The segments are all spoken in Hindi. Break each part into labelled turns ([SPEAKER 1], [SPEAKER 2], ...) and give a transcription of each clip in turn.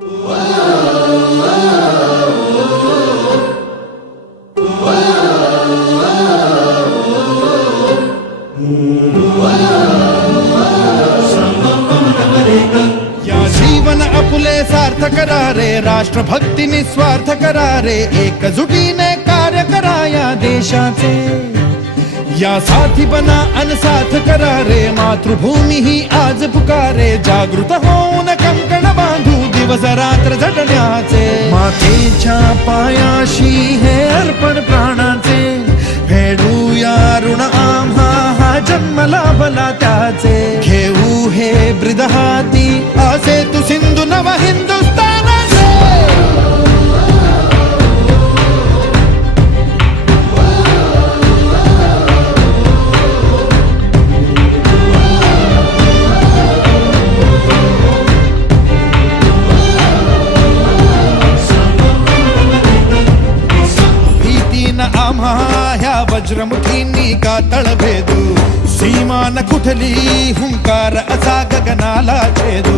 [SPEAKER 1] जीवन आपुले सार्थ करा रे राष्ट्रभक्ती निस्वार्थ करा रे एकजुटीने कार्य करा या देशाचे। या साथी बना अनसाथ करा रे मातृभूमी ही आज पुकारे, जागृत होऊन दिवस रात्र झटण्याचे. मातेच्या पायाशी हे अर्पण प्राणाचे. फेडूया ऋण आम्हा हा जन्म लाभला त्याचे. घेऊ हे ब्रिद असे तू सिंधू नव हिंदू ನ ಅಮಾಯ ವಜ್ರಮುಖಿ ನೀ ಕಾತಳಬೇದು ಸೀಮಾನ ಕುಠಲಿ ಹುಂಕಾರ ಅಸಾಗಗನಾಲಾಚೇದು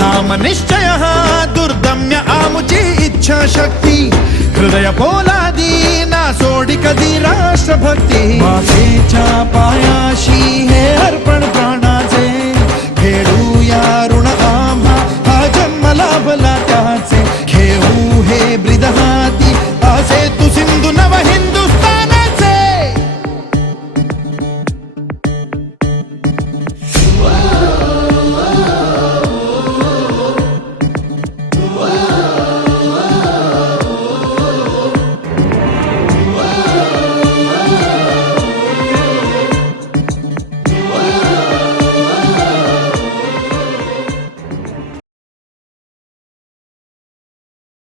[SPEAKER 1] ಧಾಮ ನಿಶ್ಚಯ దుర్దమ్య ఆముచి ఇచ్ఛాశక్తి హృదయ పోలాది నా సోడి కది రాష్ట్రభక్తి మాసే చాప